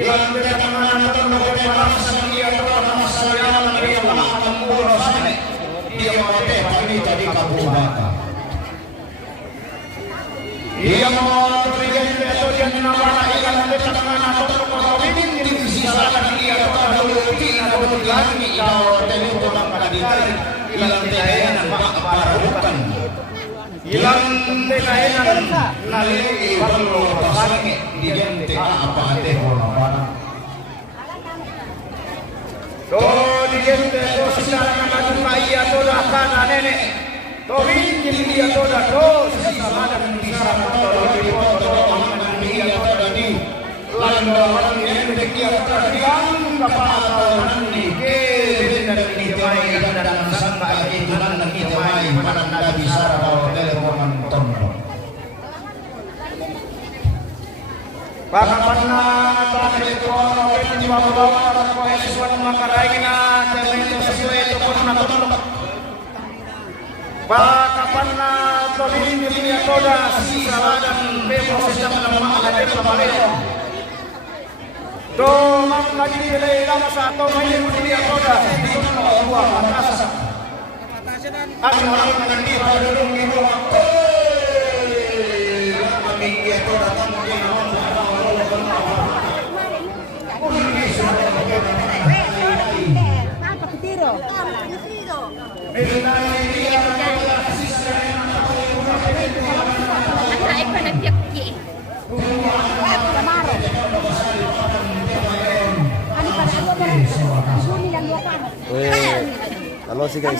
ilang kedatangan atau nakote marasa dia atau masa yang dia makan mulu sane dia mate tadi tadi kabubata dia mau terjadi atau dia menawar ilang kedatangan atau nakote di sisi sana dia atau lebih atau lagi atau telur pada ditarik ilang kedatangan para bukan ilang kedatangan nalili perlu pasangnya digente apa ate bola barang to digente to secara kan mai atau akan nenek to winjil dia to da to sama dan bisa to di foto aman dia to di landa orang yang dia to di kepala nanti ke dan di mai dan sangka itu nan di mai pada nada bisa hotel nonton Pakapanna bakit ito ano pwede mababawa at po Yesuan makarain na termito sa suweto po na natutulog. Pakapanna tolin niya toda si saladan bebo sa mga aladir na pareho. Do magkadilay lang sa ato ngayon niya toda dito na uwa atasa. Ang mga nandito dulong ibo ako. Aming ito na tanong halo sih guys.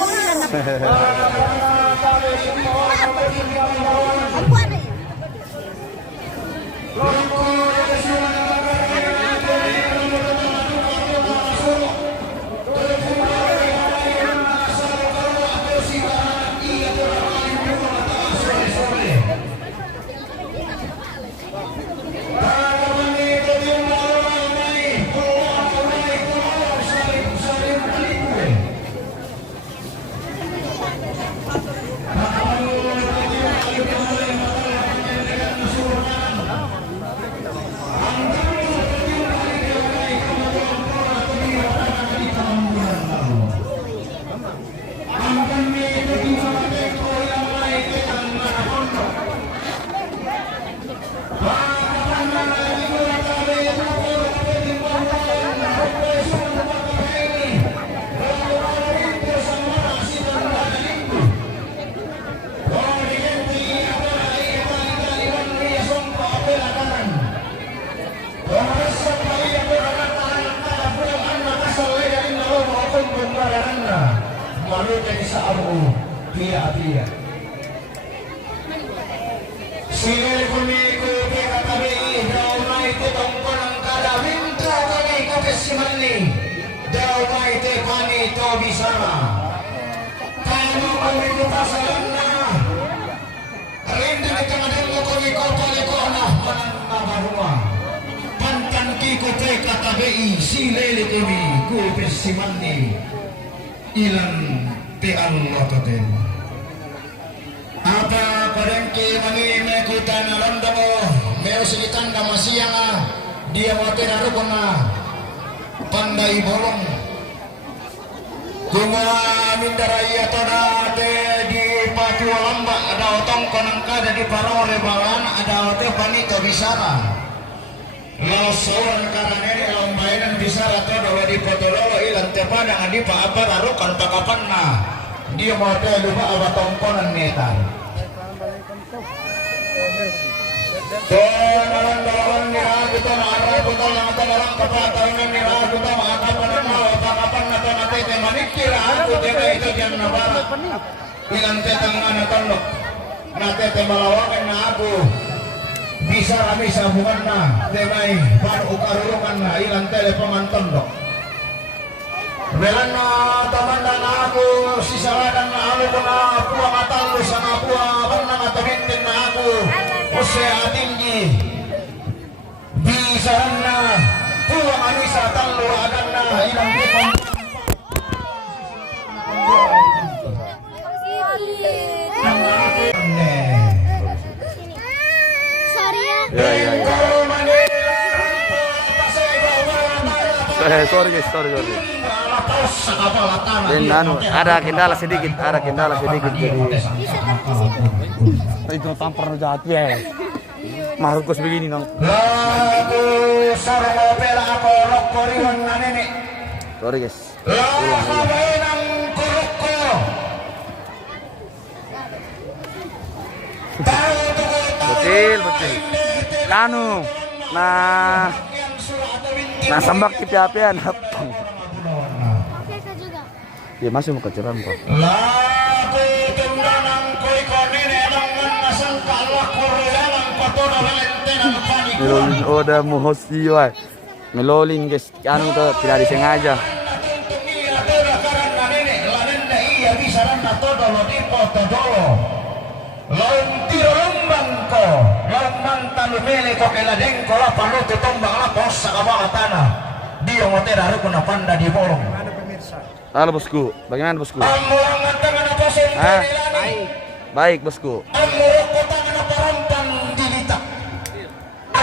Lalu jadi saabu pia. Sini kumiku pia tabi daw mai te tongkol kada wintra kami kapesimani daw mai te kami to bisara. Kamu kami tu pasalan na. Rinda kita ngadeng kami kau pale ko na manang barua. Pantan ki ko te katabi silele kami ku pesimani. Ilan tiang lototen apa padangki mangi mekutan alandamo meo silitan damasianga dia motena rukona pandai bolong kuma mindaraya toda de di patu lamba ada otong konangka ada di parole balan ada ote panito bisara lausuan karena ini lombainan bisa atau dawa di potolo ilang tepa dengan di pa apa rarukan pakapan na dia mau teh lupa apa tongkonan netan Donaran dawan nira kita arah kita yang orang kepataran nira kita makapan mau pakapan atau nanti temanikir aku teh itu yang nabara ilang tetang mana tolok nanti temalawakan na aku bisa kami sambungan na temai baru karulungan na ilang teleponan tondok belan na taman dan aku sisaladan na aku na puang atalus na puang pernah atamintin na aku usaya tinggi bisa na puang anisa talu adan na ilang teleponan Ya. sorry guys, sorry. Dan ada kendala sedikit jadi itu tampar jahat ya. Markus begini nong. Sorry guys. Betul. Nah sambak kipi-apian. Ya masih mau keceran kok. Melolin udah muhosi wah. Melolin guys, anu tuh tidak disengaja. Halo bosku, bagaimana bosku? Baik bosku.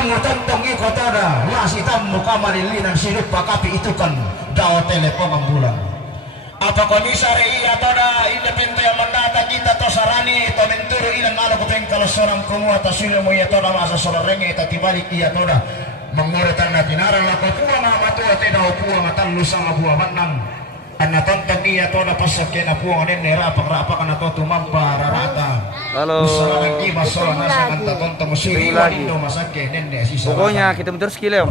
Tentang ikotada masih tamu kamarilinan sirup pakapi itu kan dawa telepon ambulan. Apa kondisi iya toda ini pintu yang menata kita to sarani to menturu ilang ala kupeng kalau seorang kumua tasilo mo iya toda masa solar renge ita tibalik iya toda mengurutan na tinaran la kupua na matua teda upua matan lusang abua manang anna tentang iya toda pasak kena puang nene rapak kana to tumampa rarata. Halo. Pokoknya kita bentar skill ya.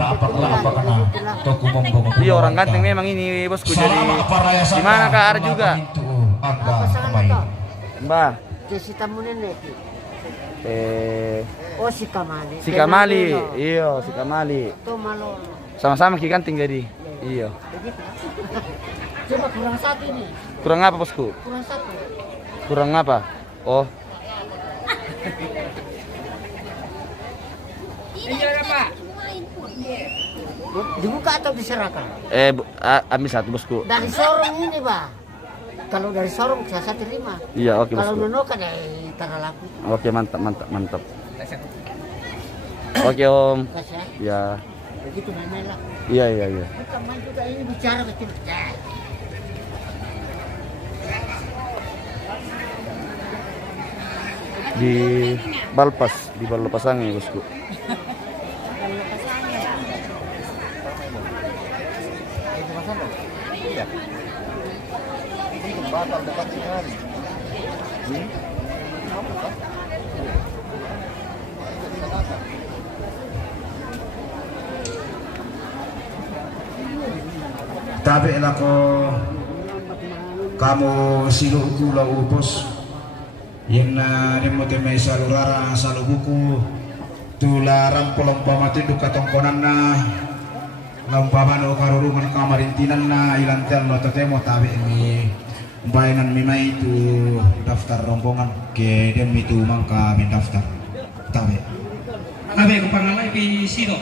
Iya orang ganteng memang ini bosku jadi. Di mana Kak Ar juga? Mbak. Oh si Kamali. Si Kamali. Iya, si Kamali. Sama-sama ki ganteng jadi. Iya. Coba kurang satu ini. Kurang apa bosku? Kurang satu. Kurang apa? Oh. Iya Pak. Dibuka atau diserahkan? Ambil satu bosku. Dari sorong ini Pak. Kalau dari sorong saya terima. Iya oke Kalau bosku. nono kan tanah laku. Oke mantap. Oke Om. Ya. Begitu memang lah. Iya. Teman juga ini bicara betul. Di Balpasangi bosku. Tabi lako kamu silu gula upos yang ni mo te may salurara salubuku tularan polompama tindu katongkonan na lampama no karurungan kamarintinan na ilantel no temo tabi ini bayanan mimai itu daftar rombongan ke dem itu mangka mendaftar tabi abe ko pangalay pi sino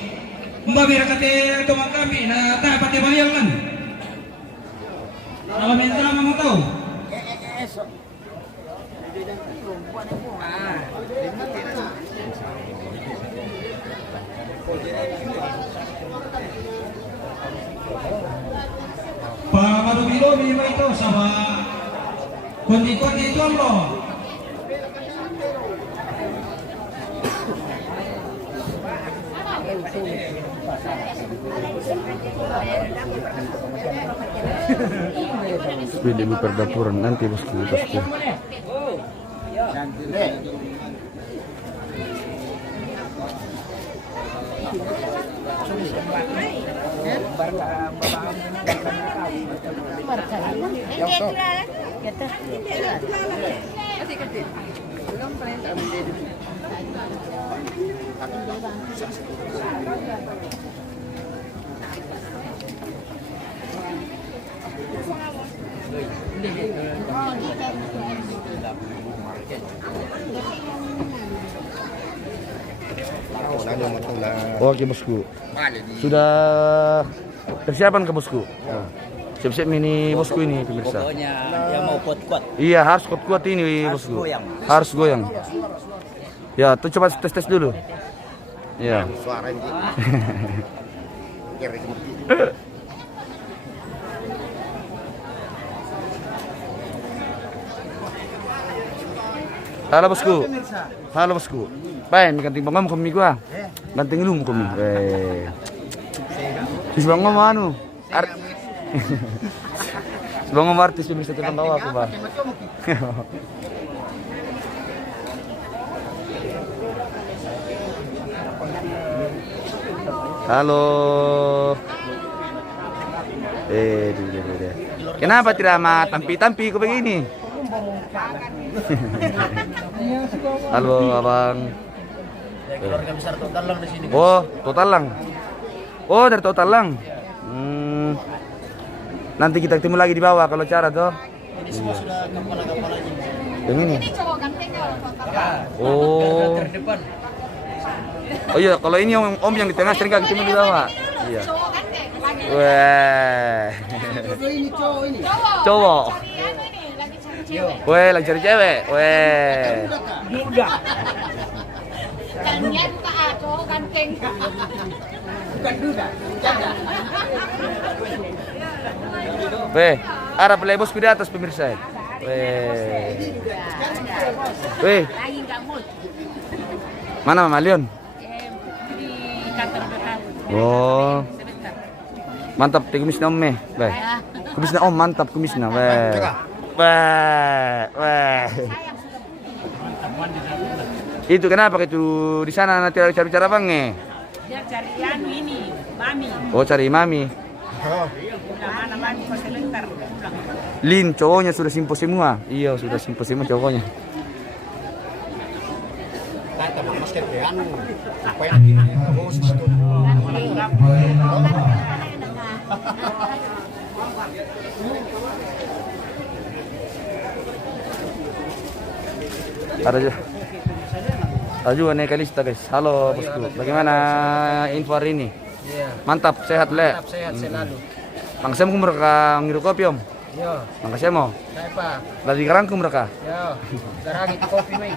mbabe rakate tumang kami na tapate bayangan nama mentra mo to Pamadubilo mima ito sama kundi itu Allah. Sepeda di perdapuran nanti bosku. Oke bosku. Sudah persiapan ke bosku. Siap-siap ini bosku ini pemirsa. Pokoknya yang mau kuat-kuat. Iya harus kuat-kuat ini bosku. Harus goyang. Ya tuh coba tes dulu. Ya. Halo bosku. Halo bosku. Baik, ganting bangam kami gua. Ganting lu kami. Bis bangam anu. Bangam artis bisa tekan tahu aku, Bang. Halo. Kenapa tidak sama tampi-tampi kau begini? Halo abang. Keluarga besar Total Lang di sini. Oh, Total Lang. Oh, dari Total Lang. Nanti kita ketemu lagi di bawah kalau cara tuh. Ini semua sudah kepala-kepalanya. Yang ini. Ini cowok ganteng kalau Total. Oh. Terdepan. Oh iya, kalau ini om yang di tengah sering ketemu di bawah. Iya. Cowok ganteng lagi. Weh. Ini cowok ini. Cowok. Cari anu ini lagi cari cewek. Weh, lagi cari cewek. Weh. Duda. Tanya buka cowok ganteng. Bukan duda. Jaga. Weh, ada play bosku di atas pemirsa. Weh. Weh, Lagi enggak mood. mana Mama Leon? Di kantor dekat. Oh. Mantap, kumisnya om meh. Weh. Kumisnya om mantap kumisnya. Weh. Weh. Itu kenapa itu di sana nanti cari cara bang Dia cari anu ini, mami. Oh, cari mami. Udah mana mami kau sebentar pulang. Lin cowoknya sudah simpul semua. Iya, sudah simpul semua cowoknya. Tata basket anu. Apa yang khusus itu? Ada juga nekalista guys. Halo bosku. Bagaimana info hari ini? Iya. Mantap, sehat le. Tetap sehat selalu. Mangsem kumur ka ngiru kopi om. Yo, Makasih mo. saya Pak. Lagi kerangkum mereka. Yo, sekarang itu kopi nih.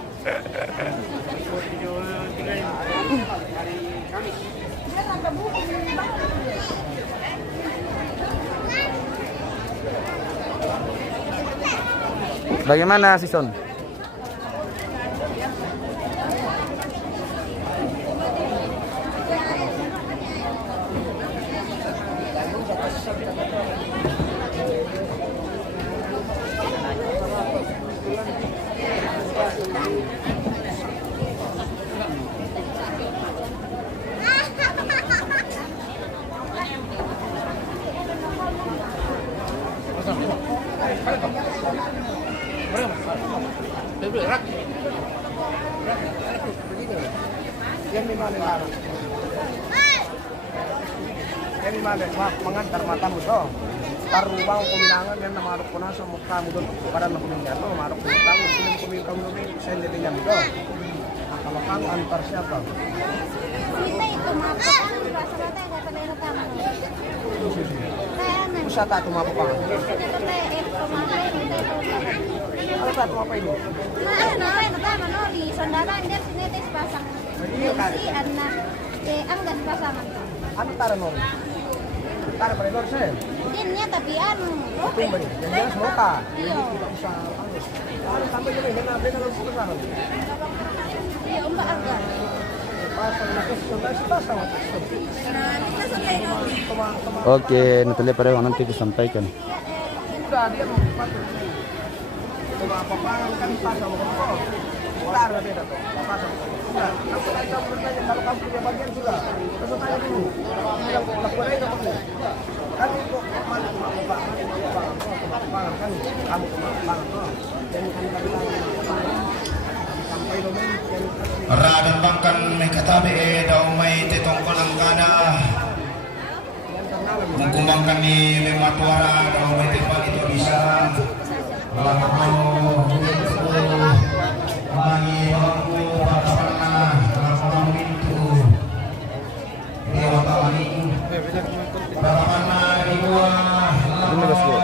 Bagaimana Sison? Ini mana mengantar matamu tuh. Taruh bang kuminangan yang nama arok puna sama kamu tuh pada nak kuminang tuh marok kuminang sini kuminang kamu tuh saya jadi jam tuh. Nah kalau kamu antar siapa? Kita itu mata rasa-rasa ada pada kamu. Pusat atau apa bang? Kalau satu apa ini? Antar nol. Antar pada nol saya. Dinnya tapi anu. Tumben. Yang jelas moka. Iya. Tidak bisa. Kalau sampai jadi hendak beda nol susah. Iya, Mbak agak. Pasang nakes sudah pasang. Oke, Natalia Parewa nanti disampaikan. Sudah dia mau pakai. Coba apa-apa kan pasang mau. Entar beda tuh. Pasang. Nah, aku aja bertanya kalau kamu punya bagian sudah. Terus tanya dulu. Yang lakukan aja kamu. Kan itu mana Pak? Kan kamu kemana? Jadi kan sampai domain Radang bangkan may katabi daw may titong panangkana. Kung kumangkan ni may matuara daw may tipang ito bisa. Wala ka po, mangi bangku patapana, nakapang mintu. Ewa tawani, patapana iwa, lako,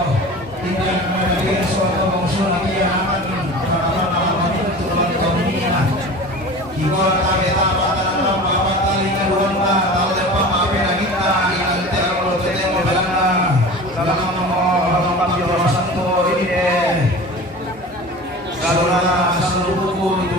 tinggal kumagagin suatu bangsunang iyakan. Patapana mintu, lako niya. Igual kami dapat tanam bapak talingan rumba kalau depan maafin lagi kita ingat kalau kita mau belanda dalam mau kami orang santo ini deh kalau seluruh buku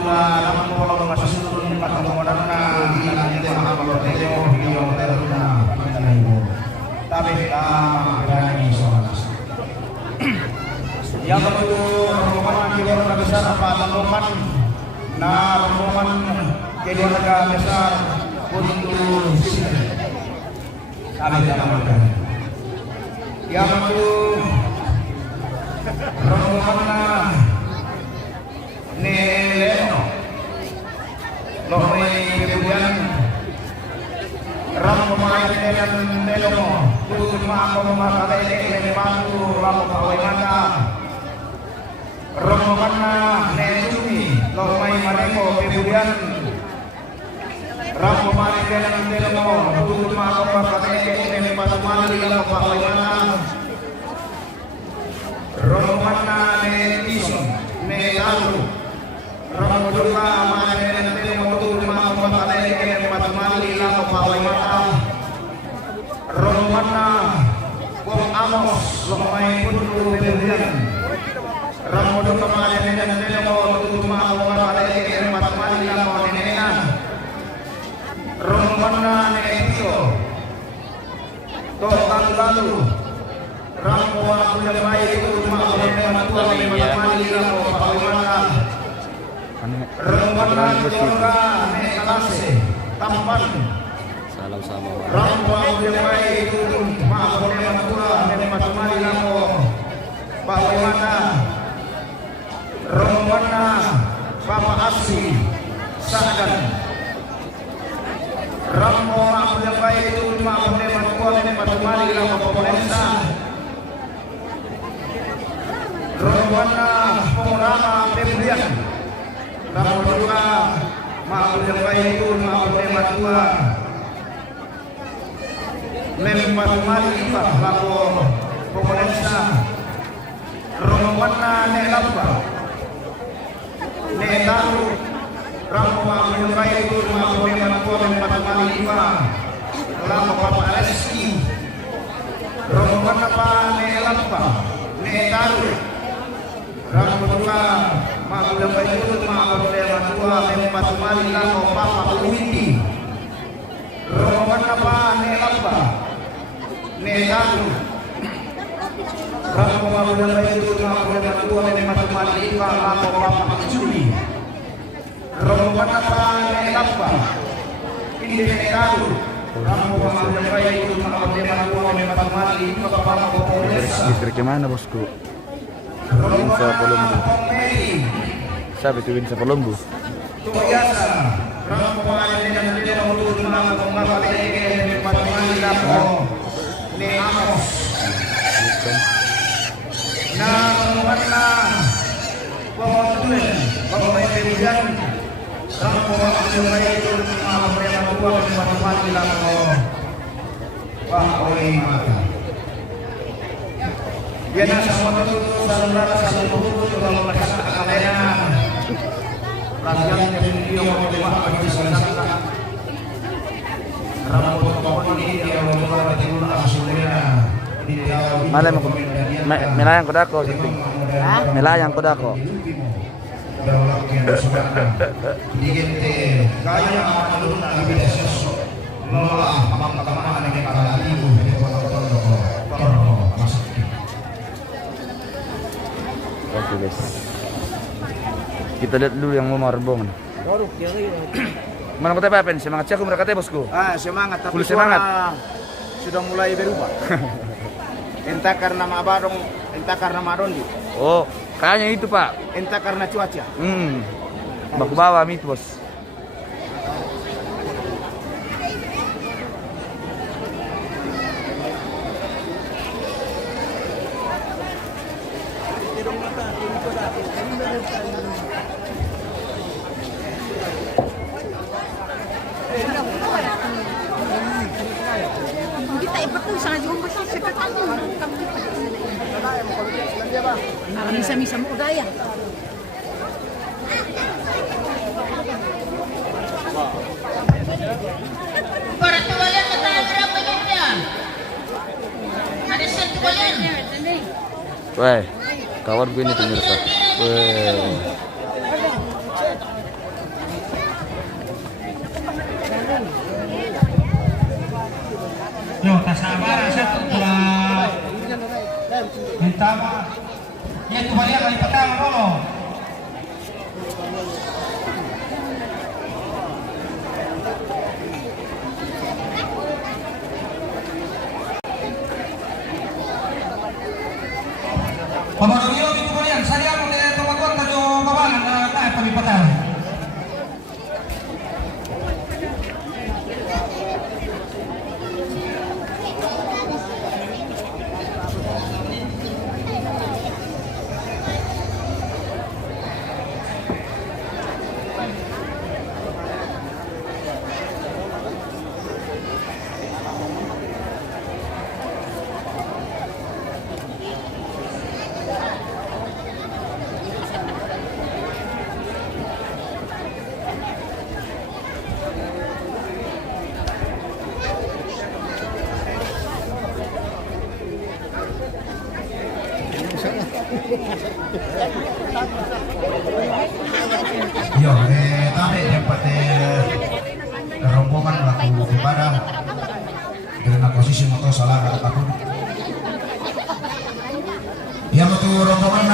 na rombongan keluarga besar Buntu Sini. Kami dinamakan. Yang itu rombongan Neleno. Lomi kemudian rombongan Neleno. Cuma rombongan Neleno bantu rombongan mana. Rombongan Neluni. Lomi Mareko kemudian rombongan Neleno. Cuma rombongan Neleno bantu rombongan Nelison Nelalu rombongan Neleno rombongan rombongan Bom Amos Lomai Pundu Bebudian rombongan Neleno rombongan Nepio Totang Lalu Rampoa punya baik itu rumah orang tua memang mali lalu bagaimana Rampoa juga nekalase tampan Salam sama. Rampoa punya baik itu rumah orang tua memang mali lalu bagaimana Rampoa Bapak Asli Sadan Rampoa punya baik itu rumah orang tua memang mali lalu bagaimana rombongan pengurangan pembelian rombongan maaf yang baik itu maaf yang tua memang mari kita lalu pemerintah rombongan nelapa nelalu rombongan yang baik itu maaf yang tua memang mari kita lalu Bapak Reski rombongan apa nelapa nelalu Rambuka maaf baik itu maaf yang tua memang mali lalu Bapak Windi rombongan apa nelapa nelalu rombongan baik itu maaf yang tua memang mali lalu Bapak Juli rombongan apa nelapa ini nelalu rombongan baik itu maaf yang tua memang mali Bapak Polres. Listrik mana bosku? Sa Palombo. Sabi tuwin sa Palombo. Dia nak sama tu saudara satu kalau mereka kalena rakyat yang dia mau buat bagi saudara rambut pohon ini dia mau buat bagi asulnya di dalam Malam ako. Melayang ko dako. Melayang ko dako. digente kaya amalun abis sosok lola pamakamaan ng kalalibo di pagkakataon ko Oke guys. Kita lihat dulu yang mau marbong. Mana kata Pak Pen? Semangat siya mereka teh bosku. Semangat tapi Full semangat. Sudah mulai berubah. Entah karena mabadong, entah karena madondi. Oh, kayaknya itu Pak. Entah karena cuaca. Baku bawa itu bos. Kita ipatong sa juga masih sekatan misa-misa mo daya. Para tuwalan na tayo berapa yan? Ada satu tuwalan. Weh, kawan gue ini pemirsa. Weh. Yo, kasama satu pula. Minta maaf. Ya, itu balik kali pertama dulu. Pamagawin ito ko yan. Sali ako na tumakot na yung babalan na kahit kami patay. Yo, tabi yang pati rombongan laku ibadah dengan posisi motor salah kata aku. Yang itu rombongan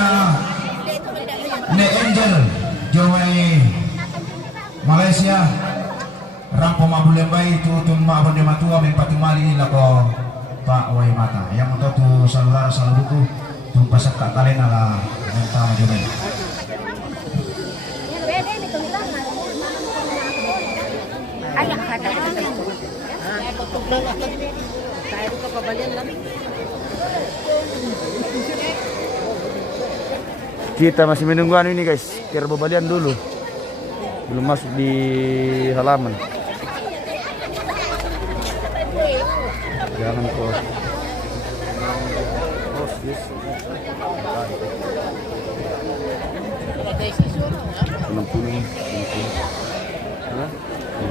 ne Angel Jowai Malaysia rampo mabulembai tutun mabon de matua mempati mali lako Pak Wai Mata. Yang itu tu salular salubuku tu pasak tak talena lah menta majumen. Kita masih menunggu anu ini guys, biar babalian dulu. Belum masuk di halaman. Jangan kok.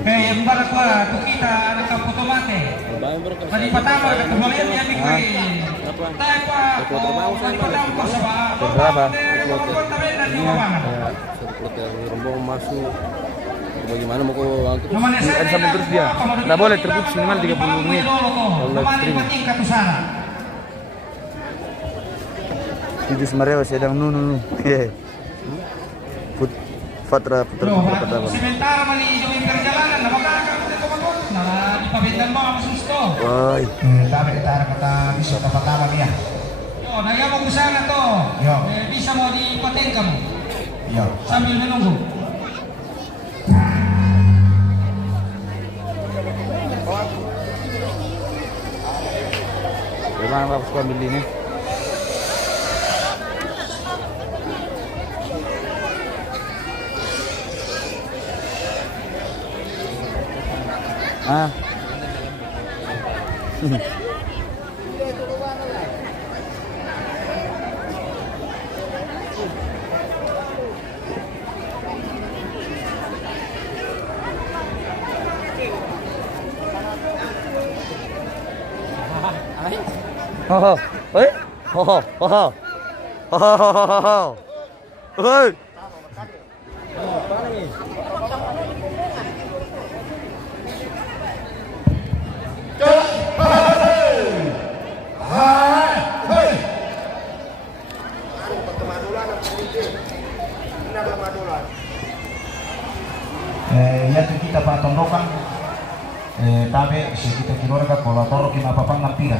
Yang barat ko, kita anak kaputo mate. Tadi pertama kembalian niya bigay. Tayo pa, tadi pertama ko sa Berapa? Rombongan masuk. Bagaimana mau kau angkut? Ada sambung terus dia. Nggak boleh terputus minimal 30 menit. Kalau live stream. Itu sebenarnya sedang nunu. Fatra pertama. Sementara mali yung perjalanan na makakakot ko na ipabindan mo ang susto. Woi. Tabi kita kata bisa pertama dia. Yo, nagyamang ko sana to. Yo. Bisa mo di paten ka mo. Yo. Sambil menunggu. Gimana PakSko ambil ini? Ah. Oh, oi, oh, oh, oh, oi. Ya kita para tondokan tabe si kita keluarga kolator kina papang nampira.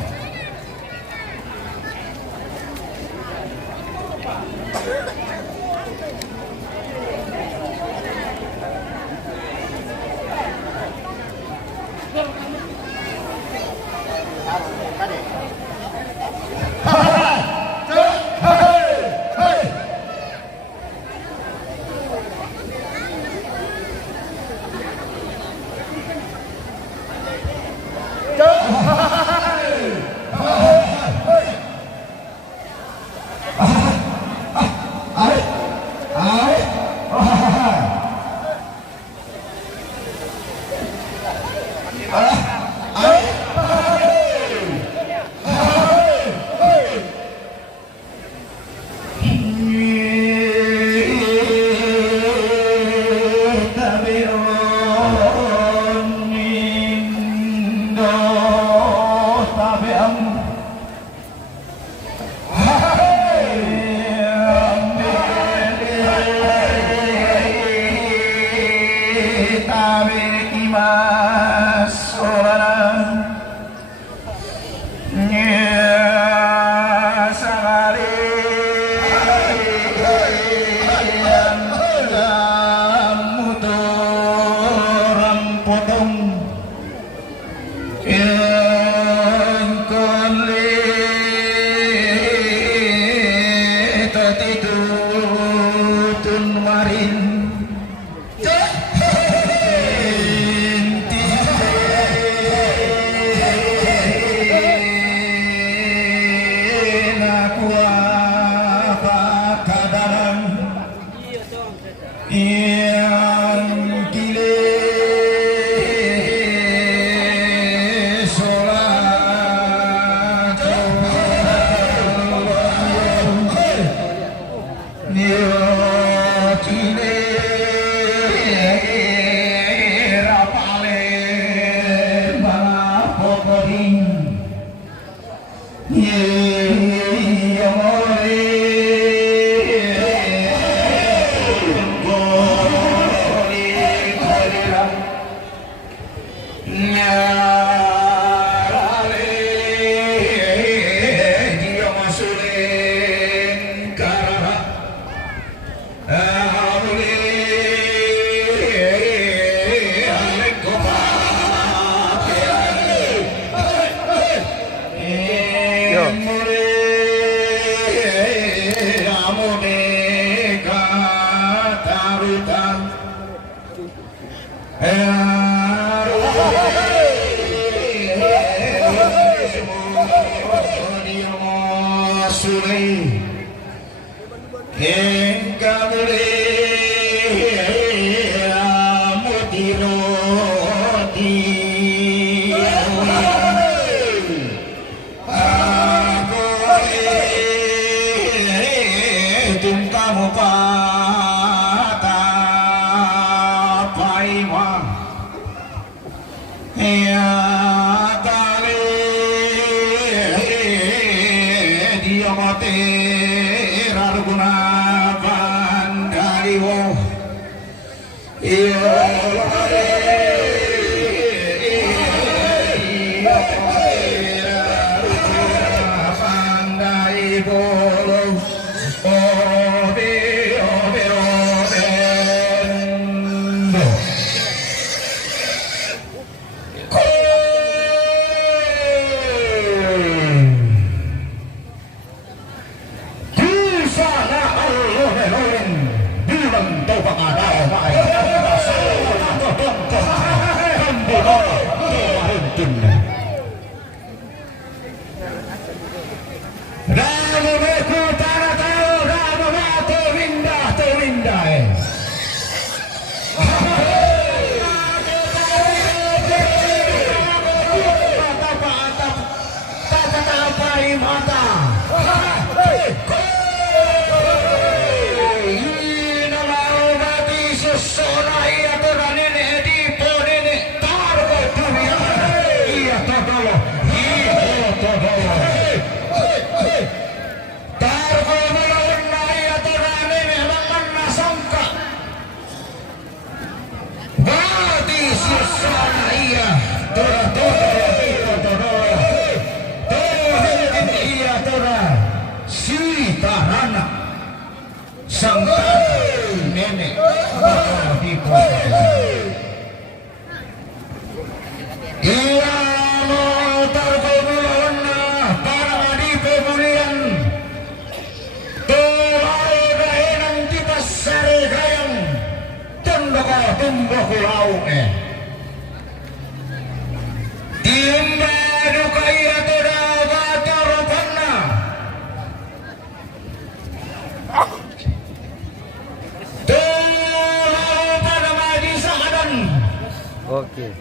Oke.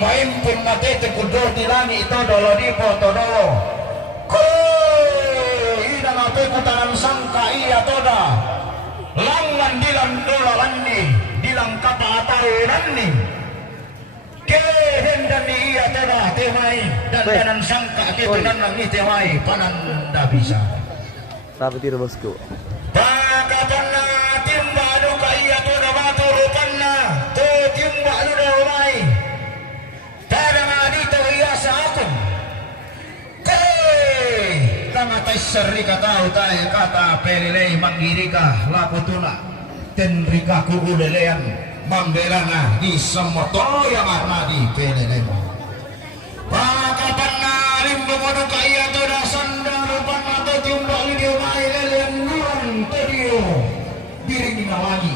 Maimpun matete kudo tilani ito dolo dipo todolo. Ko ina ngape kutanan sangka iya toda. Langan dilang dola landi, dilang kata atau nandi. Kehen dan iya toda temai dan danan sangka gitu dan nangi temai pananda bisa. Tapi tidak bosku. Pakapanna timba duka iya toda batu rupanna. To timba duda umai. Pada ngadito hiasa aku. Tangatai seri kata utai kata pelilei manggirika laputuna tenrika kugudelean mamberana di semoto yang ada di pelilei. Pakapan nalim bemodo kaya toda sanda rupan atau timbang ini umai lelean nuan tedio biring dinawagi.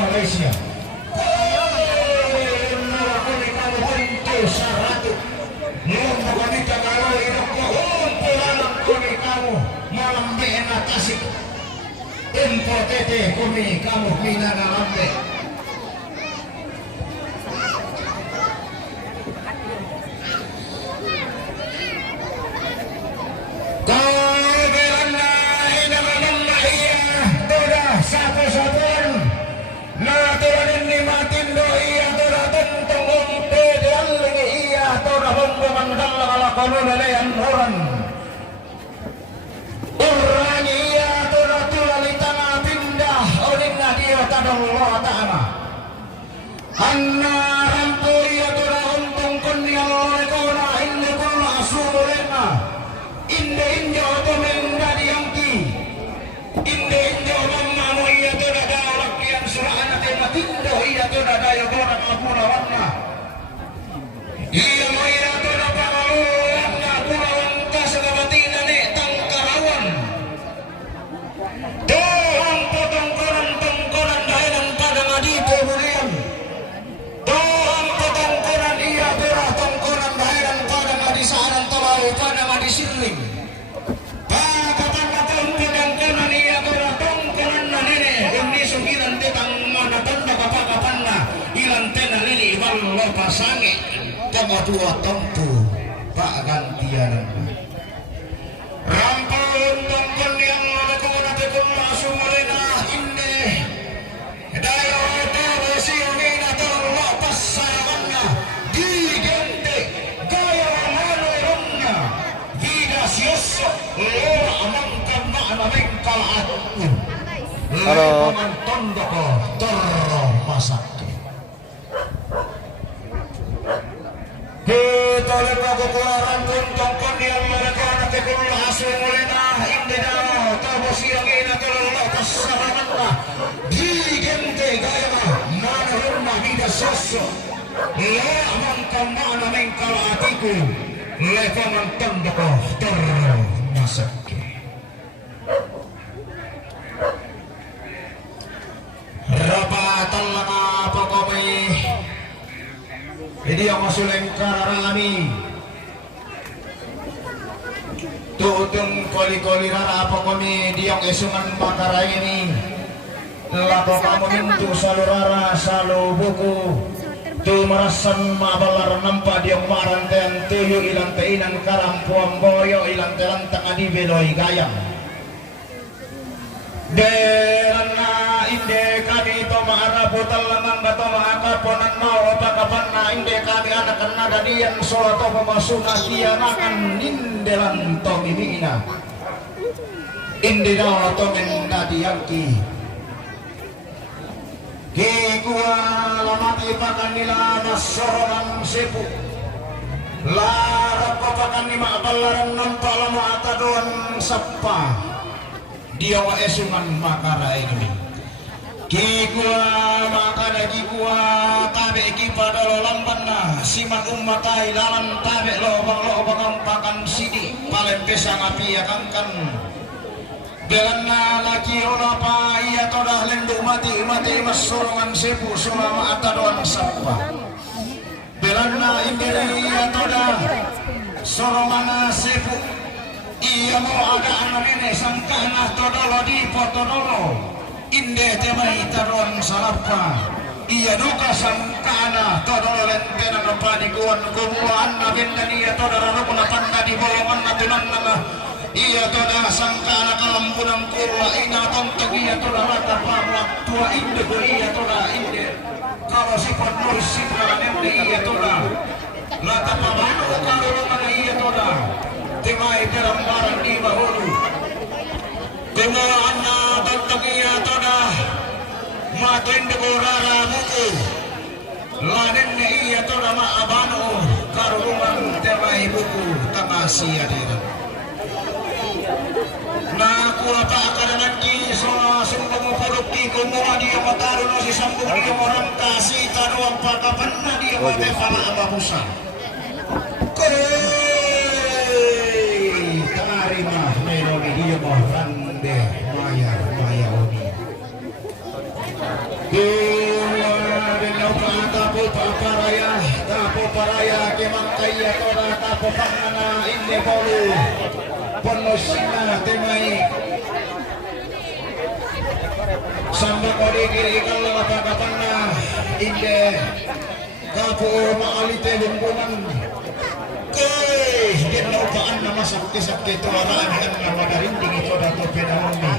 Malaysia. Saratu, ngomong wanita kalau hidup kumpulan kami kamu malam bena tasik, info tete kami kamu minana lambe. Kau man dalla ala qanuna la yanhuran uraniya tulatulalitana pindah olinna dia tadallah ta'ala anna rampuya turahuntung kunya lekona inne kulla asulena inde injo tomenda diangki inde injo mamma moya turada lakian surana tema tindo iya turada ya bona kapuna wanna iya moya turada pagaluanna pulawan kasagabatina ne tangkarawan doang potongkoran dahilan pada ngadi pemulian doang potongkoran iya berah tongkoran dahilan pada ngadi saaran talau pada ngadi siling pakapan matang potongkoran iya berah tongkoran na nene ini sugilan tetang mana tanda kapakapan na ilan tena lili ballo pasange tama dua tempu pak gantian rampun tongkon yang lakona tekun masuk malena inde dayo tolo siungina tolo pasaranna digente gaya manoronna vida sioso lora amangkan makna mengkal atun lepongan tondoko torro masake kita lepas kekularan pun tongkon yang lakona tekun masuk malena inde dayo tolo siungina tolo pasaranna digente gaya manoronna vida sioso lora amangkan makna mengkal atiku lepongan tondoko torro masake rapatan laka pokomi jadi yang masuk lengkararami tutung koli-koli rara pokomi di yang esungan makara ini lako kamu mintu salu rara salu buku tu merasan mabalar nampak dia maranten tuyu ilang teinan karam puang boyo ilang telang tengah di beloi gayang derana inde kami to maarabutal lamang bato maakaponan mau apakapan na inde kami anak nada dian solato pemasuna kianakan indelan to mimina inde daw to mendadiangki Kikuwa lamati pakan nila nasoronan sepu larap pakan nima balaran nampala mo ataduan sappa dia wa esungan makara ini kikuwa makana kikuwa tabe kipada lo lambanna siman ummatai lalan tabe lo bang pakan sidi palen pesang api akangkan belanna laki ona pa iya todah lendu mati masorongan sepu sulama atadoan sappa belanna inderi iya todah sorongana sepu iya mau ada anak nenek sangkana todolo di potodolo inde temai tadoan salappa iya duka sangkana todolo lentena nopadi kuan kumuan nabenda iya todara rukuna panda di bolongan natunan nama iya toda sangkana kalampunang kurwa ina tontog iya toda rata pamlak tua inde iya toda inde kalau sifat nuris sifat nende iya toda rata pamanu karulungan iya toda timai terambaran di bahulu kemulaan na tontog iya toda matu inde kurara buku lanenne iya toda maabano karulungan timai buku tangasi adiran na kuha pa akarangan ki sa sumbong purok di kumuha di mataro no si sambung di orang kasi taruang pakapan na di mate pala ababusan kari mah melodi dia mah rande maya oni kuha denau pa tapo paraya kemang kaya tora tapo pangana inde polu penosina temai sambak ode kiri kalau apa-apa inde kapu maalite lingkungan dia naukaan nama sakit-sakit tuaraan yang nama darinding itu dato penalami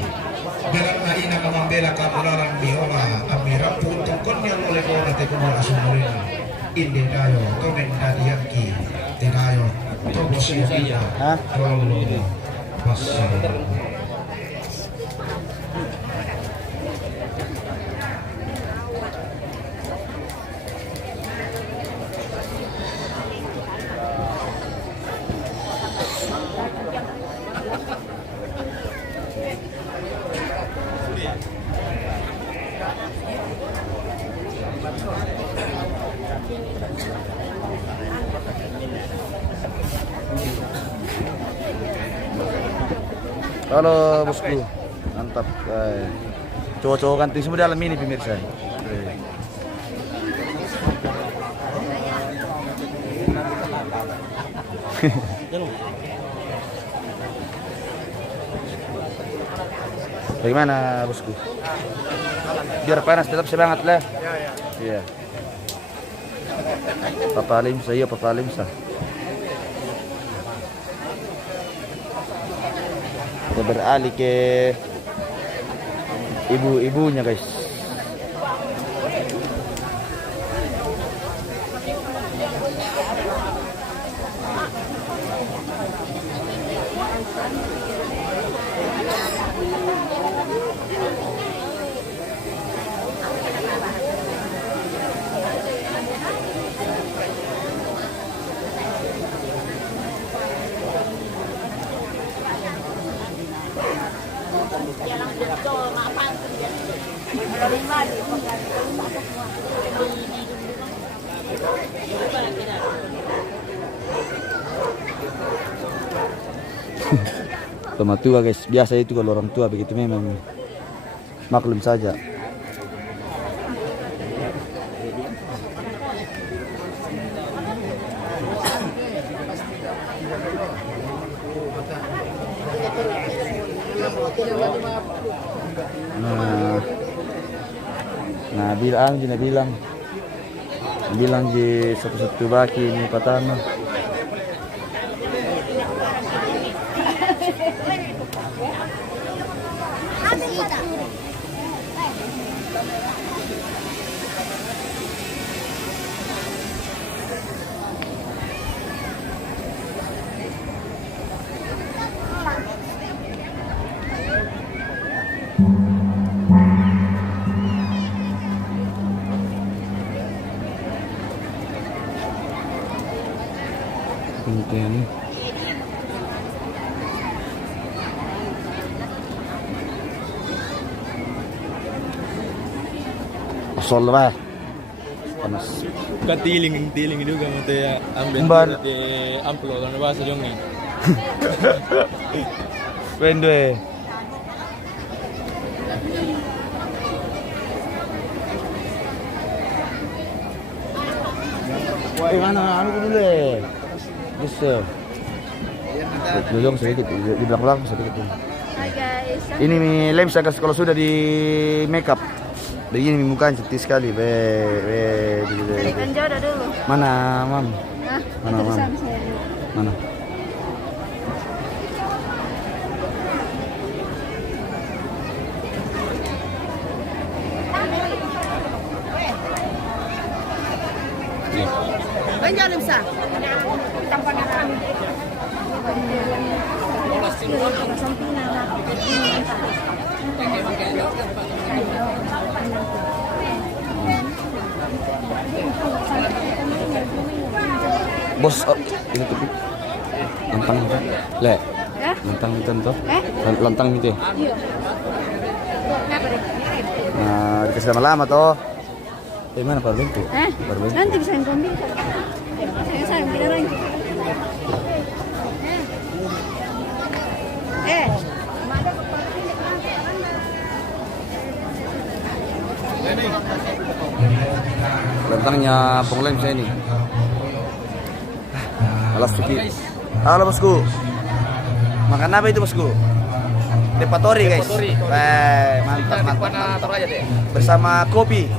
dengan naina kamambela kamularan biola amira puntukon yang oleh kau nanti kumala sumurina inde dayo tomen dadiaki Tinayo. Ito bos mo kita. Hah? Pas. Halo bosku, mantap. Cowok-cowok kanting semua dalam ini pemirsa. Bagaimana bosku? Biar panas tetap semangat lah. Iya. Papa Limsa, iya Papa Limsa. Kita beralih ke ibu-ibunya guys. Sama tua guys, biasa itu kalau orang tua begitu memang, maklum saja. Nah bilang di satu-satu baki ini pertama. Punten. Asal lah. Panas. Katiling juga mati ya ambil di amplo kan bahasa jongi. Wendwe. Wah, mana anu dulu deh. Bisa. Duduk sedikit di belakang sedikit. Hai guys. Ini Limsa kalau sudah di make up. Begini mukanya cantik sekali. Kan jodoh dulu. Mana, Mam? Hah? Mana, Mam? Mana? Banyak Limsa. Bos, ini tuh lantang itu, le, lantang itu tuh, lantang itu. Iya. Kenapa deh? Nah, dikasih lama-lama toh. Mana Pak Bentu? Nanti bisa ngomong. Saya tidak lagi. Lantangnya Ponglem saya ini. Alas sedikit. Halo bosku. Makan apa itu bosku? Tepatori guys. Mantap. Bersama kopi.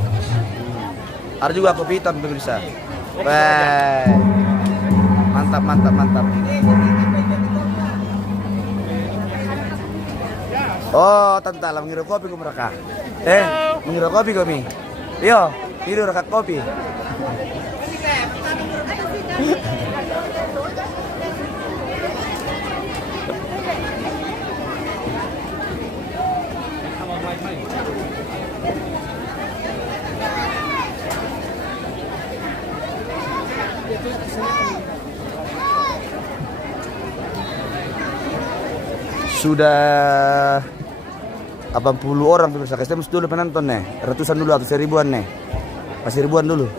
Ada juga kopi hitam pemirsa. Mantap. Oh, tante lah mengira kopi mereka. Mengira kopi kami. Yo, ini raka kopi. sudah 80 orang pemirsa. Kita mesti dulu penonton nih, ratusan dulu atau seribuan nih, masih ribuan dulu.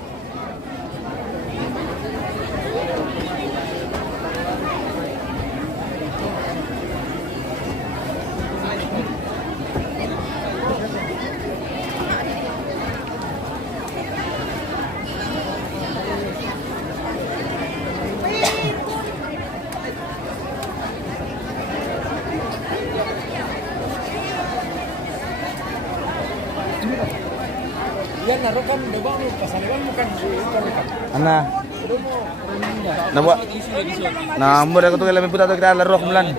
Yan narokan diba mo pasaliwan mo kan Ana. Nabo. Nambur aku tuh kailan puta to kita laro kumulan.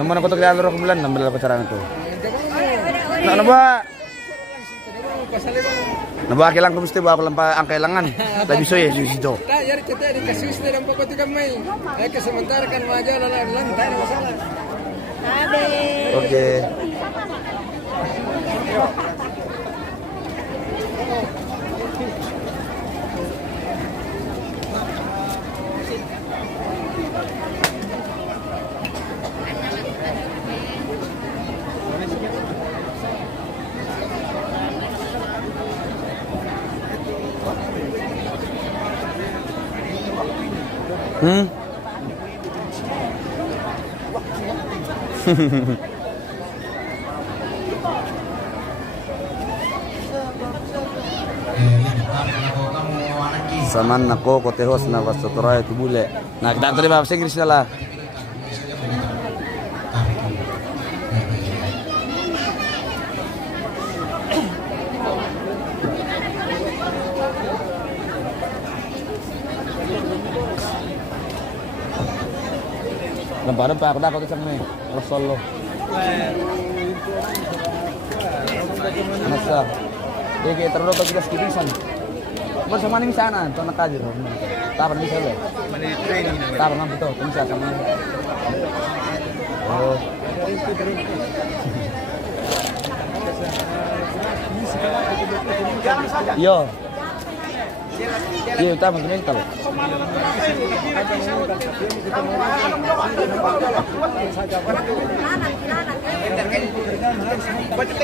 Namun aku tuh kita laro kumulan nambur ako cara itu. Nah, naba. Naba kailang kumusta ba ako lang pa ang kailangan. Labi soy dito. Yar kita di kasus na lang pagkati kamay. Ay kasi sementara kan maja lang tayo na masalah. Oke. Saman nako kotehos na vastotoray tubule. Nah, kita terima bahasa Inggris lah. Lebaran pak aku tuh nih, Rasulullah. Masa, kayak terlalu bagi kita sekitar. Bersama nih sana, tuh nak aja. Tak bisa le. Tak pernah betul, bisa sama. Oh. Yo. Iya, utama mental.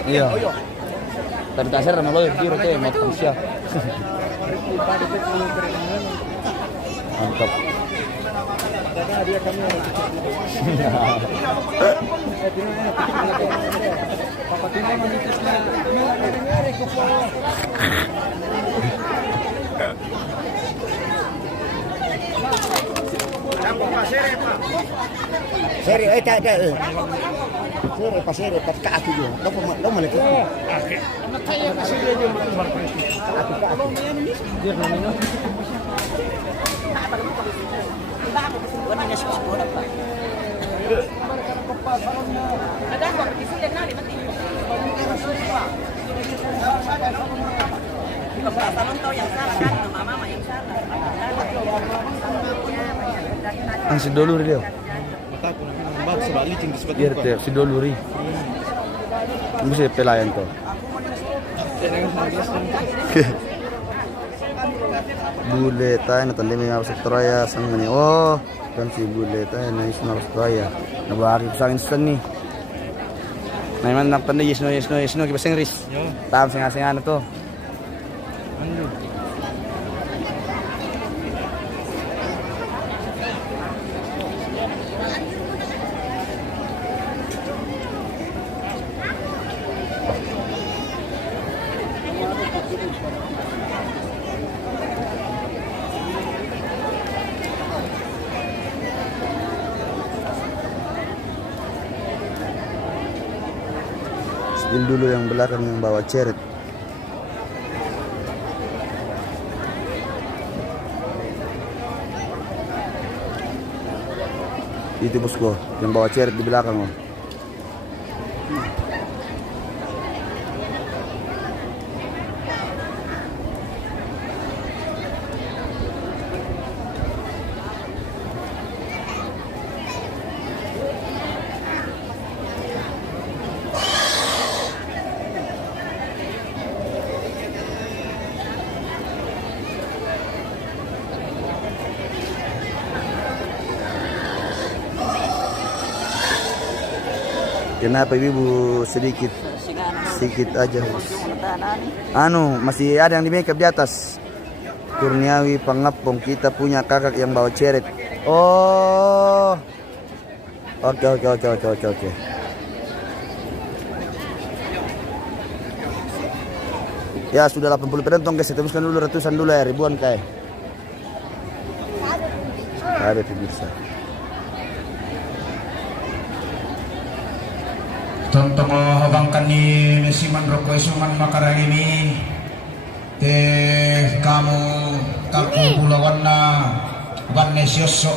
Iya. Tadi dasar nama lo biru tuh mau manusia. Mantap. Seri, Seri, ka aku juga. Lo malaki. Ang si Doluri dia. Biar teh si Doluri. Bisa pelayan tuh. Bule tayo natandi may mga sektoraya sang mani. Oh, kan si bule tayo na isna sektoraya. Nabahagi ko sa akin sa ni. Naiman natandi yes no kibaseng ris. Tam singa na to. Spill dulu yang belakang yang bawa ceret. Itu bosku, yang bawa ceret di belakang. Kenapa ibu sedikit aja? Masih ada yang di makeup di atas. Kurniawi Pangapong, kita punya kakak yang bawa ceret. Oh, oke. Ya sudah 80 penonton guys, tembuskan dulu ratusan dulu ya, ribuan kayak. Ada bisa. Tonton habangkan ni mesiman rokok isuman makarang ini. Kamu pulauan na Vanesyoso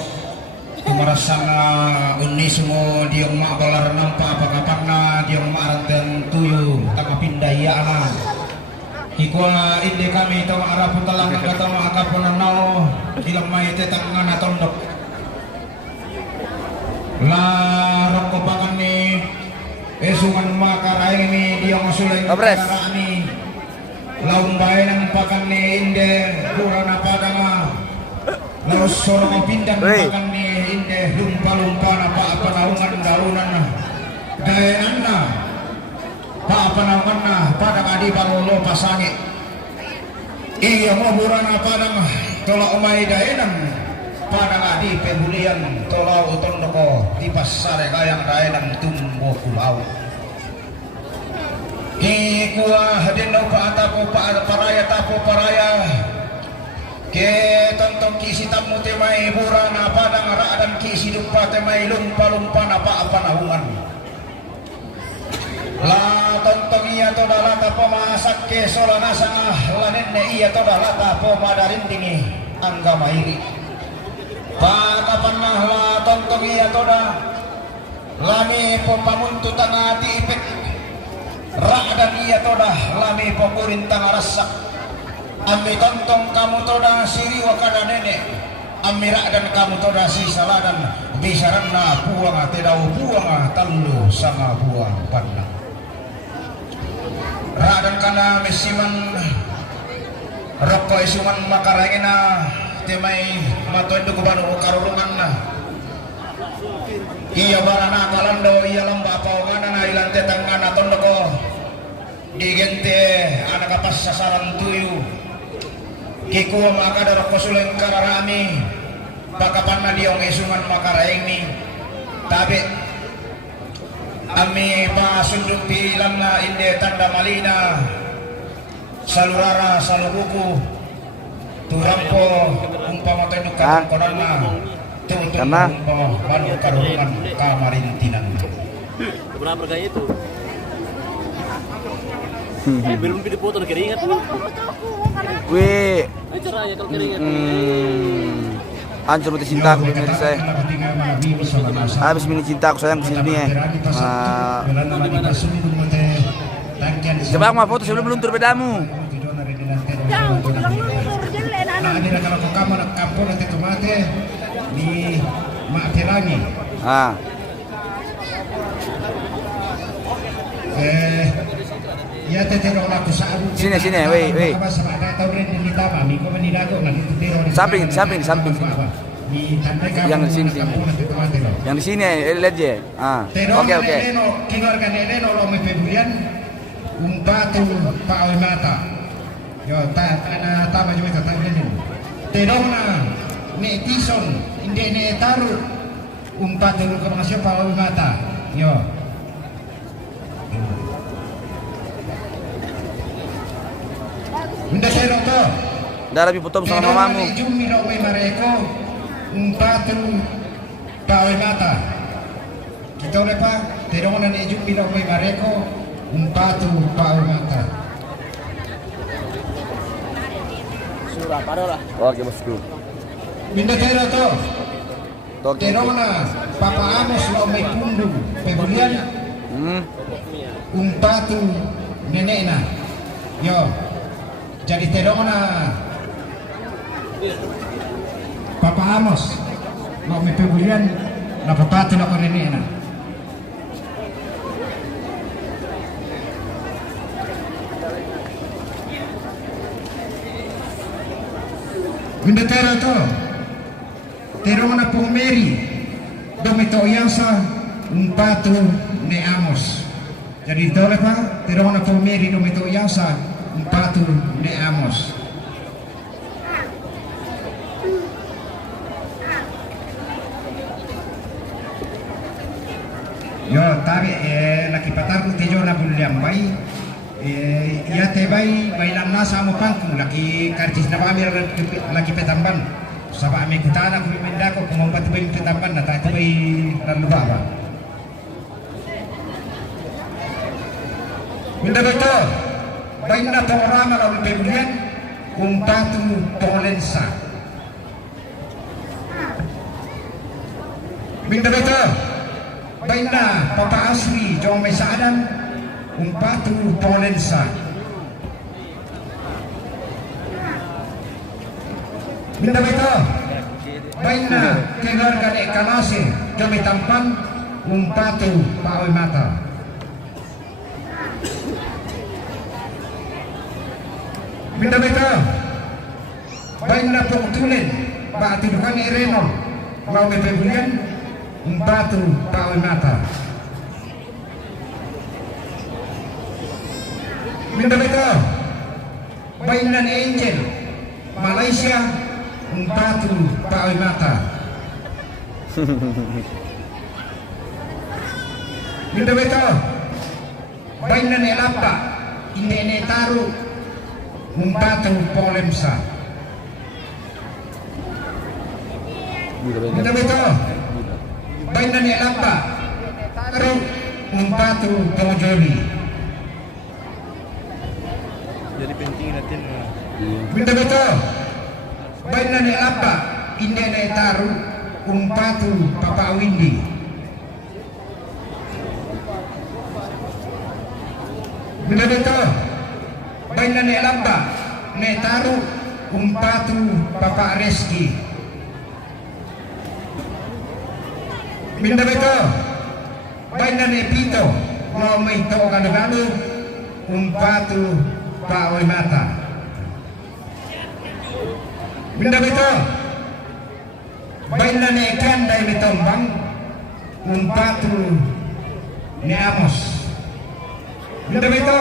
kumarasang uni semua diong maabalar nampa apakapan na diong maarantan tuyo takapindaya na ikwa indi kami ito arapun talang kata maakapun nao ilang may tetang na tondok la rokobakan ni esungan makarain ni diong masulay ni laung bayan ang pakan ni inde kurang apa dama laus sorong pindang pakan ni inde lumpa na apa naungan daunan dayanan na apa naungan na pada adi balolo pasangi iya mo buran apa dama tolak umay dayanan pada adi pebulian tolak utong doko di pasare kayang dayanan tumbo kulau Kuah hadino pa atapo paraya tapo paraya ke tontong kisi tamu temai burana padang raadan kisi dupa temai lumpa na pa apa nahungan la tontong iya to dalata po masak ke solana sangah lanenne iya to dalata po madarindingi angga mairi pakapan la tontong iya to da lami po pamuntu tangati ipek Ra'dan iya todah lami pemurintang rasak Ami tontong kamu todah siri wakada nenek Ami ra'dan kamu todah si saladan Bisaranna buang tedau buang talu sama buang panna Ra'dan kana mesiman Rokko isungan makarangina Temai matoin dukubanu karurungan na Iya barana kalando iya lamba pawangan na ilan tetangga na tondoko digente anak kapas sasaran tuyu kikuwa makadar kosuleng kararami pakapan na diong isungan makaraeng ni tabi ami pasunduk bilang na inde tanda malina salurara salubuku turampo umpama tenukan konana karena baru karungan kamarintinan. Berapa kali itu? Belum video foto keringat. Wih. Acara ya kalau keringat. Hancur mati cintaku dari saya. Habis mini cintaku sayang kesini nih. Coba aku mau foto sebelum meluntur bedamu. Jangan, pulang luntur jelek Nah, ini kalau kamu nak kampung nanti tomate di mak pirangi. Ya tetero laku sabu. Sini, wei. Samping. Yang di sini. Yang di sini lihat je. Oke. Keluarga nenek lo mepebulian umpatu pawe mata. Yo ana tama juga tak ini. Tedona ne tison inde ne taru umpatu ke masih pawe mata. Yo. Minta saya to. Dah lebih potong sama mamamu. Jumi lo we mareko umpatu pawe mata. Kita oleh Pak, tedona ne jumi lo we mareko umpatu pawe mata. Oke bosku. Minda tera to. Terona Papa Amos lo may kundu pebulian. Umpatu nenekna. Yo. Jadi terona Papa Amos lo may pebulian na papatu na ko nenekna. Minda tera to. Terong na pong Mary, domito yansa, umpatu ne amos. Jadi dole pa tirona formeri no mito yasa umpatu ne amos. Yo tabi nakipatar ko tiyo na bulyang bay. Iya tebay lam nasa mo pangkong laki kartis na kami laki petamban. Sama kami kutana kami mendako kung mambat bay petamban na tayo bay laluba ba. Minda beto bay na torama lalu pebulyan kung patu tolensa. Minda beto Baina Papa Asri Jong May Saadan Umpatu Polensa. Minda beto Baina keluarga de Kalase Jong May Tampan Umpatu Paoy Mata. Minda beto Baina Poktulen Batu Dukan Ireno Mau Mepebulian Umpatu Paoy Mata. Minda beto Bainan Angel Malaysia Umpatu Paoy Mata. Minda beto Bainan Elapa Indene Taru Umpatu Polemsa. Minda beto Bainan Elapa Taru Umpatu Pomojoli. Jadi penting natin Minda beto Bainan Elapa Indene Taru Umpatu Papa Windy. Minda beto Bainan Elapa Netaru Umpatu Papa Reski. Minda beto Bainan Epito Mau may to kanagano Umpatu Paoy Mata. Minda beto Bainan Ekan Day Mitombang Umpatu Ni Amos. Minda beto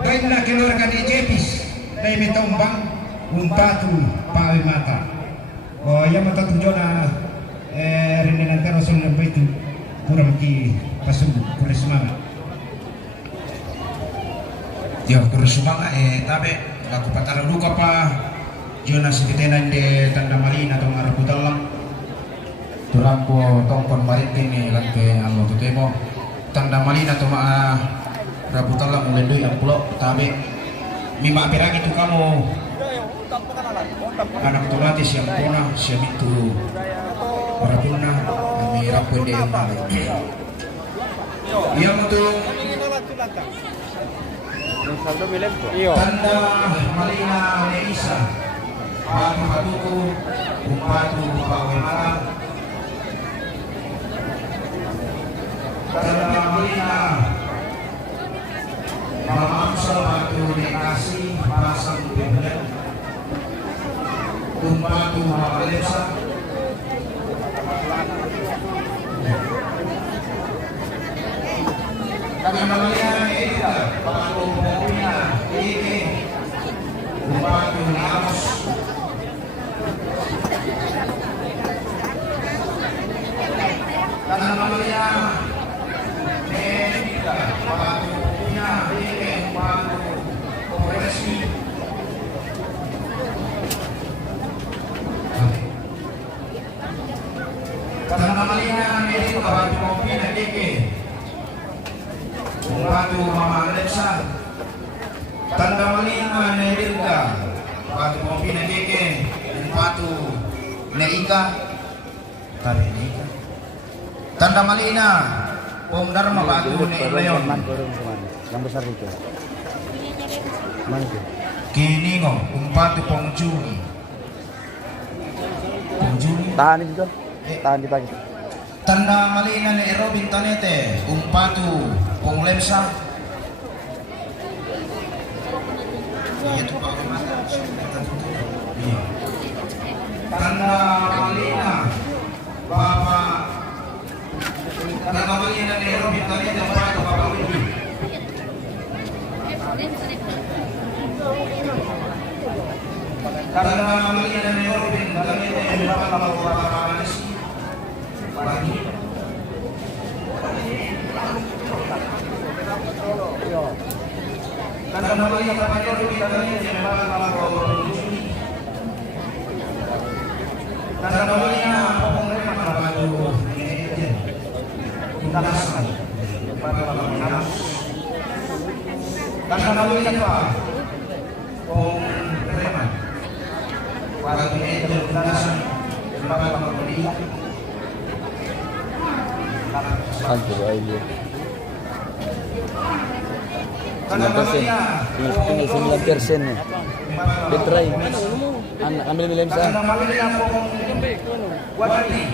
Bainan keluarga ni Jepis Day Mitombang Umpatu Paoy Mata. Oh yang matatujo na rin ng terosol ng po ito kurang ki pasug kurismanga. Yo kurismanga tabe laku patala luka pa jona sikitenan de tanda malina tong arapudalang turampo tongkon maritim ni lagke amo tutemo tanda malina to maa rapudalang ulendoy ang pulo tabe mima piragi tu kamu anak otomatis yang puna siya itu Marapuna kami rapun dia yang mana yang untuk tanda Malina Leisa Batu Batuku Umpatu Pawe Malang tanda Malina Mamamsa Batu Nekasi Pasang Bebel Umpatu Makalesa Kami namanya Edita Paku Pokoknya Ini Umpatu Amos. Kami namanya Edita Paku Pokoknya Ini Umpatu Polresi. Kami namanya Edita Paku Pokoknya Ini Umpatu Mama Alexa tanda malina Nerilda Umpatu Mompina Keke Umpatu Neika Tabi Neika tanda malina Pom Dharma Batu Neilayon yang besar itu mana itu Kiningo Umpatu Pongjuli tahan itu tahan kita tanda malina ni Robin Tanete Umpatu Ponglemsa. Itu Pak tanda malina Bapak Karena namanya dari Eropa tadi ada Bapak Widi. Karena namanya dari Eropa tadi ada Bapak Anies. Pagi. Karena namanya Bapak Eropa tadi ada Bapak Anies. Karena namanya pemerintah Bapak karena namanya apa? Pemerintah warga itu berdasar lembaga pemerintah. Anjir aja. Karena namanya Tinggal 9% nih. Betray. Ambil milim karena sa. namanya wajib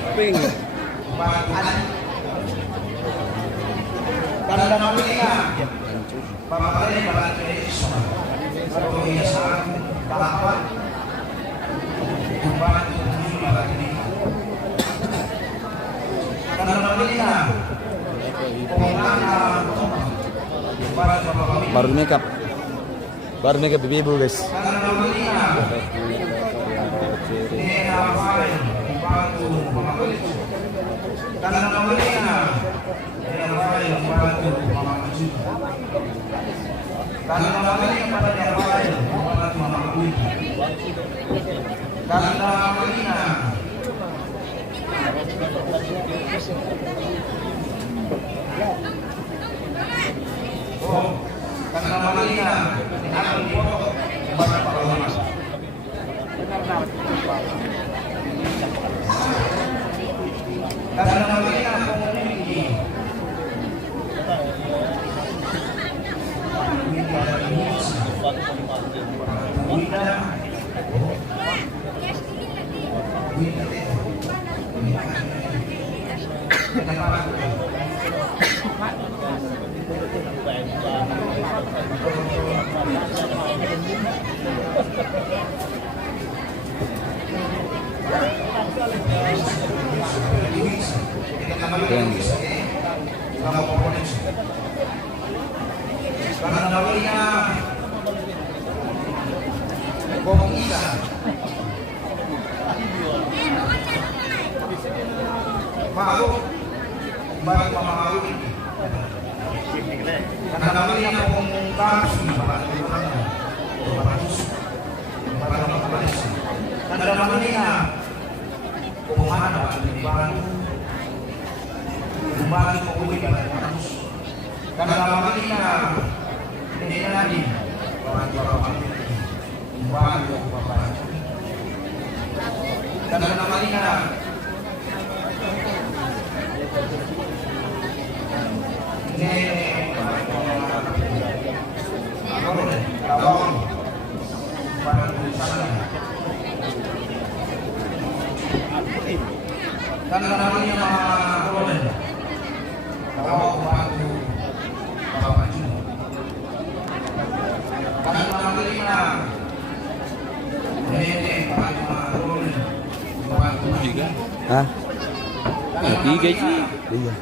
karena namanya pemakai balapan Islam atau Islam balapan karena namanya Baru makeup. Baru makeup ibu guys. karena namanya karena namanya karena namanya pada Rafael karena namanya karena namanya akan dipotong kepada para ulama. Karena namanya memiliki karena namanya komisa malu bagi malu karena namanya komunikasi karena namanya pemana kembali ke karena namanya ini lagi karena namanya karena namanya Hah? Tiga sih. Iya.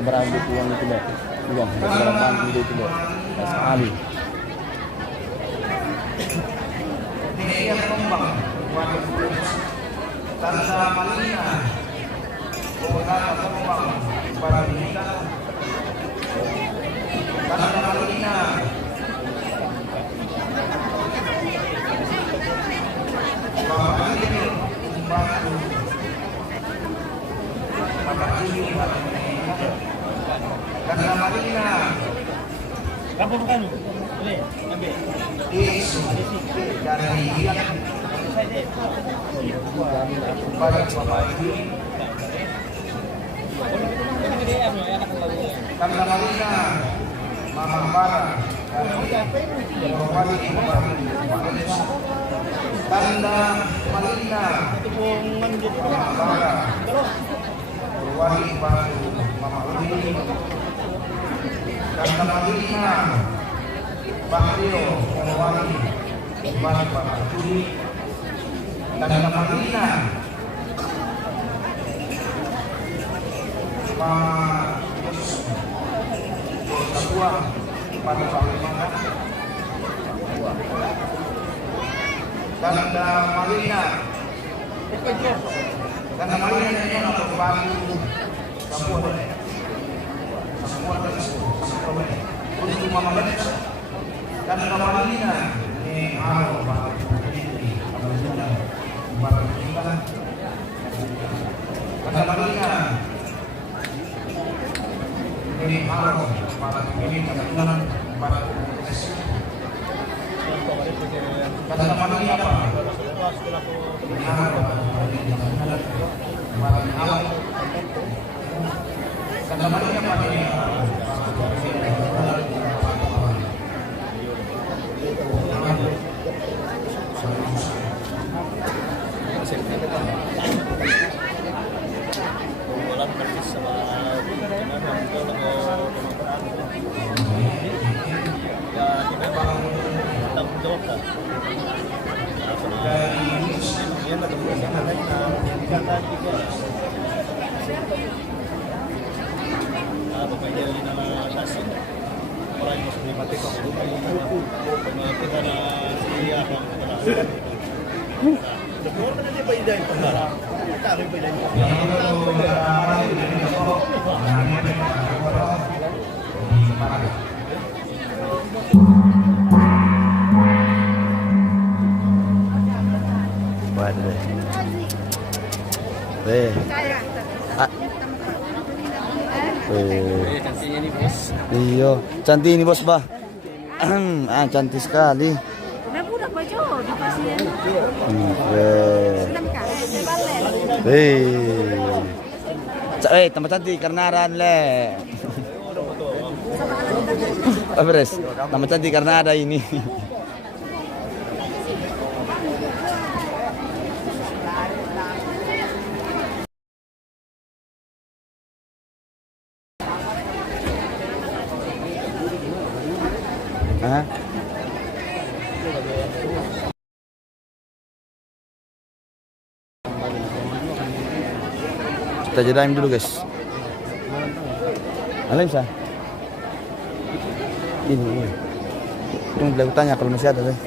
Satu berambut uang itu deh. Uang, satu berambut itu deh. Sekali. karena namanya Kampung Kanu. Yesus dari dia pada Bapak ini karena Marina Mama Bara dan Wali tanda Marina Mama Bara Wali Batu Mama Uli tanda Marina Bahrio Wali Wali Bapak Juli tanda Marina Pak Ketua pada Panglima tanda Marina ini untuk bantu semua untuk Mama Melissa tanda Marina ini halo Pak tanda Marina ini halo para ini kebetulan para kata mana apa? Kata mana apa ini? Waduh. Deh. Cantiknya nih bos. Iya, cantik ini bos bah. Cantik sekali. Udah baju di pasien. Tambah cantik karena le. Beres, tambah cantik karena ada ini. Hah? Kita jadain dulu guys. Alim sah. Ini. Tunggu, tanya kalau masih ada deh.